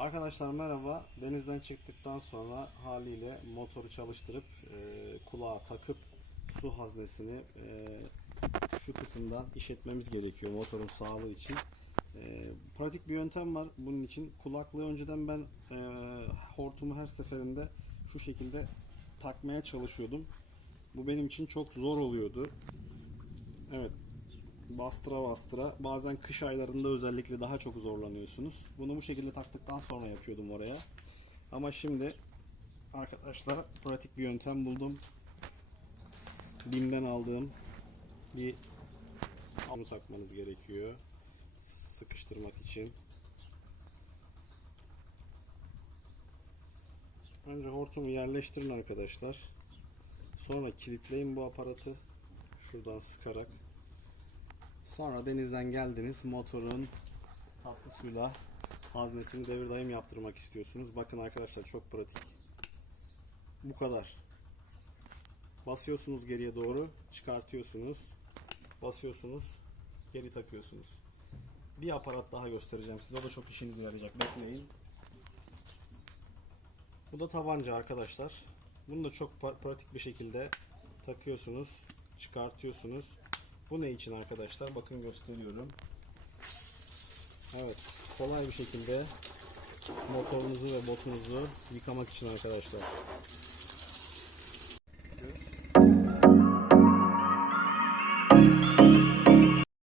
Arkadaşlar merhaba. Denizden çıktıktan sonra haliyle motoru çalıştırıp e, kulağa takıp su haznesini e, şu kısımdan işletmemiz gerekiyor motorun sağlığı için. E, pratik bir yöntem var bunun için. Kulaklığı önceden ben e, hortumu her seferinde şu şekilde takmaya çalışıyordum. Bu benim için çok zor oluyordu. Evet bastıra bastıra bazen kış aylarında özellikle daha çok zorlanıyorsunuz. Bunu bu şekilde taktıktan sonra yapıyordum oraya. Ama şimdi arkadaşlar pratik bir yöntem buldum. Bim'den aldığım bir bunu takmanız gerekiyor. Sıkıştırmak için. Önce hortumu yerleştirin arkadaşlar. Sonra kilitleyin bu aparatı. Şuradan sıkarak. Sonra denizden geldiniz motorun tatlı suyla haznesini devir daim yaptırmak istiyorsunuz. Bakın arkadaşlar çok pratik. Bu kadar. Basıyorsunuz geriye doğru, çıkartıyorsunuz. Basıyorsunuz, geri takıyorsunuz. Bir aparat daha göstereceğim size. O da çok işinize yarayacak. Bekleyin. Bu da tabanca arkadaşlar. Bunu da çok pratik bir şekilde takıyorsunuz, çıkartıyorsunuz. Bu ne için arkadaşlar? Bakın gösteriyorum. Evet, kolay bir şekilde motorunuzu ve botunuzu yıkamak için arkadaşlar.